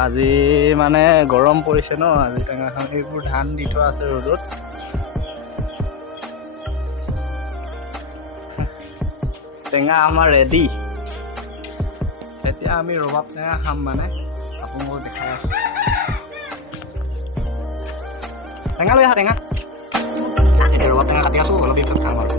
আজি মানে গৰম পৰিছে ন, আজি টেঙাখন এইবোৰ ধান দি থোৱা আছে ৰ'দত। টেঙা আমাৰ ৰেডি। এতিয়া আমি ৰবাব টেঙা খাম মানে, আপোনালোকক দেখাই আছো। টেঙা লৈ আহা টেঙা। এতিয়া ৰবাব টেঙা কাটি আছো, অলপ পিছত খাম আৰু।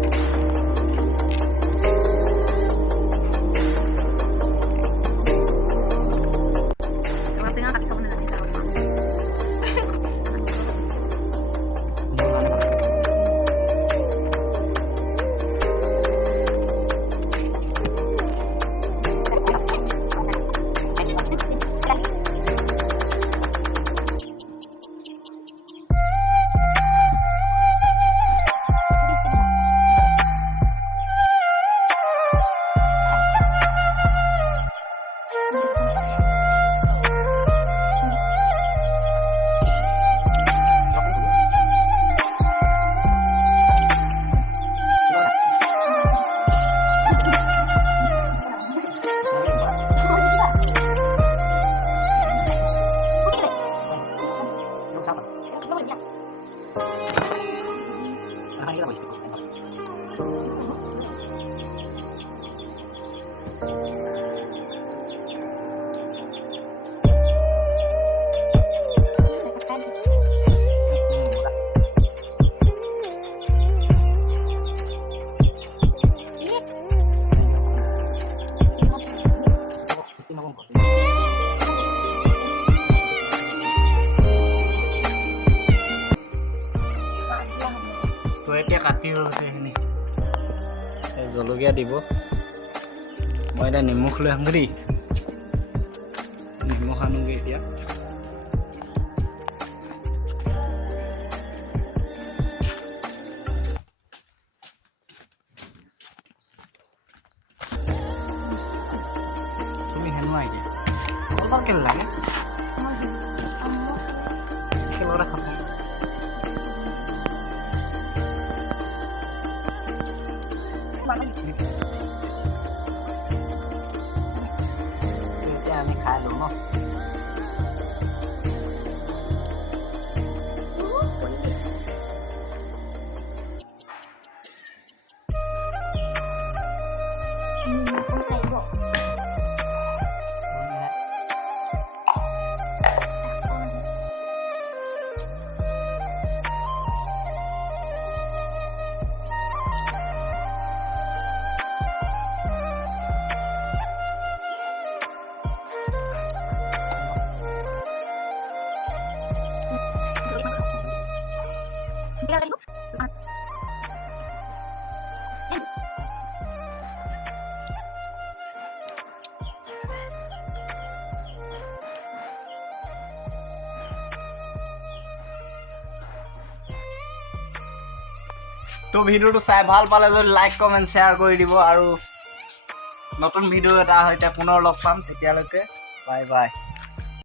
তো এতিয়া কাটি হৈ গৈছে এইখিনি, জলকীয়া দিব। মই এতিয়া নিমখ লৈ আহোঁ দেই, নিমখ আনোগৈ এতিয়া। তুমি হেনুৱা এতিয়া অলপ কেলে লাগে খেলতে খাব। এতিয়া আমি খাই লওঁ ন। তো ভিডিওটো চাই ভাল পালে যদি লাইক কমেণ্ট শ্বেয়াৰ কৰি দিব, আৰু নতুন ভিডিও এটা সৈতে পুনৰ লগ পাম। তেতিয়ালৈকে বাই বাই।